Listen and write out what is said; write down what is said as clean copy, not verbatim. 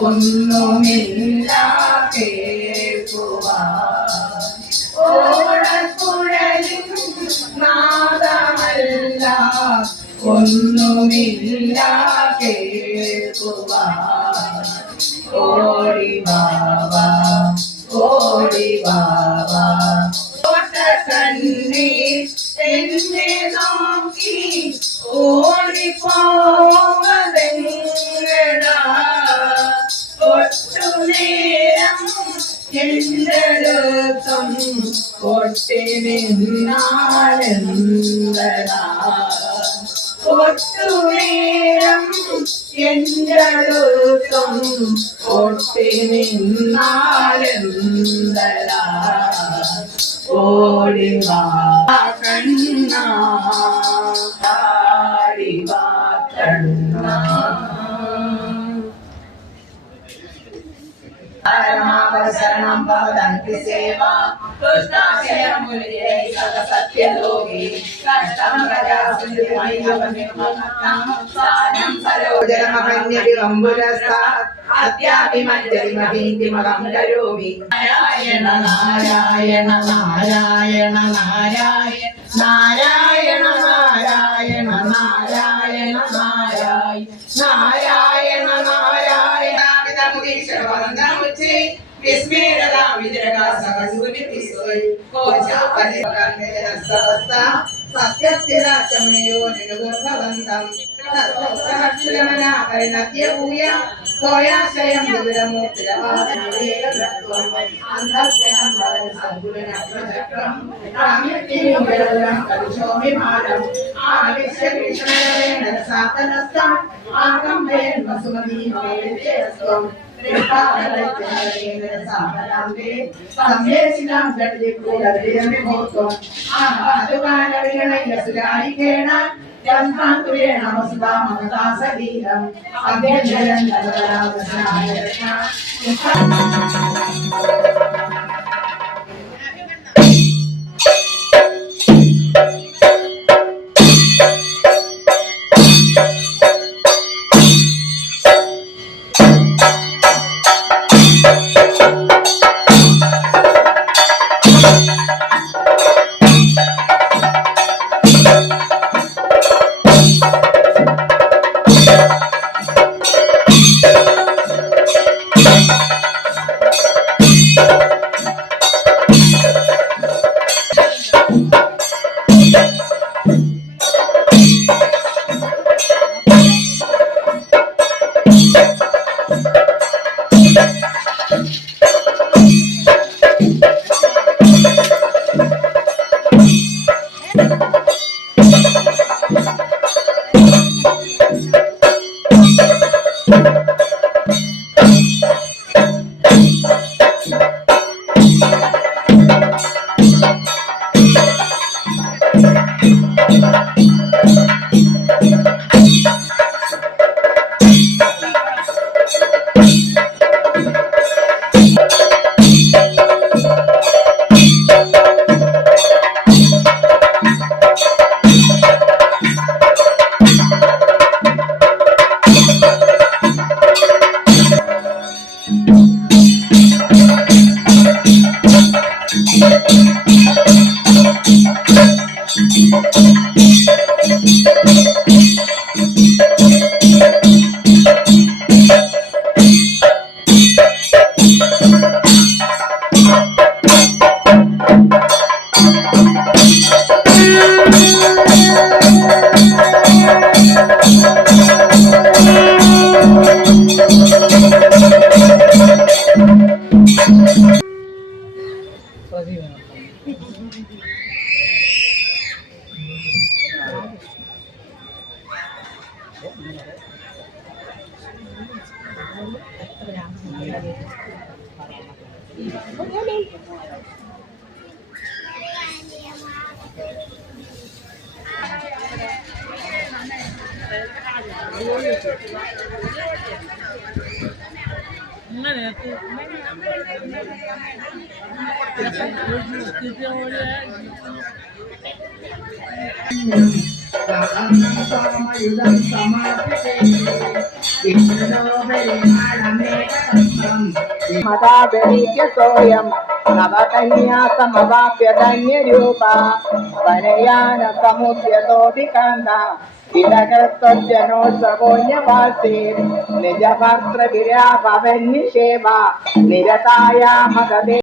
ഒന്നുമില്ല കേൾക്കുവാൻ ഓടക്കുഴലിൻ നാദമല്ല ഒന്നുമില്ല കേൾക്കുവാൻ ഓടി ബാബാ ഓടി ബാബാ കണ്ണീർ എന്നെ നോക്കി ഓടിപ്പോവതെങ്ങടാ ഒട്ടുനേരം എൻ്റെടുത്തും ഒട്ടി നിന്നാലെന്തടാ ഒട്ടുനേരം എൻ്റെടുത്തും ഒട്ടി നിന്നാലെന്തടാ ഓടി വാ കണ്ണാ ഓടി വാ കണ്ണാ ശരണം ഭവതന്തി സേവ കൃഷ്ണാശയമുനിരേ സത്യലോകി കഷ്ടമൃഗാസുന്ദരിമയ്യവനിർമ്മം സരോജനമഹന്യവിളംബുരസ്താത് അത്യാഭിമഞ്ജലിമഹീന്തിമകം കരോമി നാരായണ നാരായണ നാരായണ നാരായണ നാരായണ നാരായണ നാരായണ നാരായണ നാരായണ നാരായണ വിസ്മേരതാ വിജയകാ സഹസൂനി പിസോയ് കോജാ പരിവർത്തനസ്തവസ്ത സത്യസ്ഥിരാചമനയോ നിരുഭവന്തം സത്വഹർഷലമനാ പരിണത്യഭൂയ കോയാശയം ദുരമൂർത്തിരവാദനവേദം അന്തർജനം സദ്ഗുണനപ്രചക്രം രാമ്യത്തിനുപരം കരുശോഭിമാനം ആവിശ്യകൃഷ്ണേന സാതനസ്താം ആകംഭേൻ വസുമതീ വേദേസ്ത്വം സംവേശിനാം ജഡ്ജിക്കൂലം ആഹാതുകാലവിഗണയസുരായികേണ ജന്മാതുരേണ വസുധാ മമതാ സതീരം അഭ്യഞ്ജലം നവരാവസായ Samaयुधं समापिते മതാബലീക്യസോയം നവകന്യാസമവാപ്യ ധന്യരൂപ വരയാന സമുദ്യതോധികാന്ത ഇടകസ്വജനോത്സവോന്യവാസേ നിജഭർത്തൃവിരാപവന്യശേവ നിരതായാ മഗതേ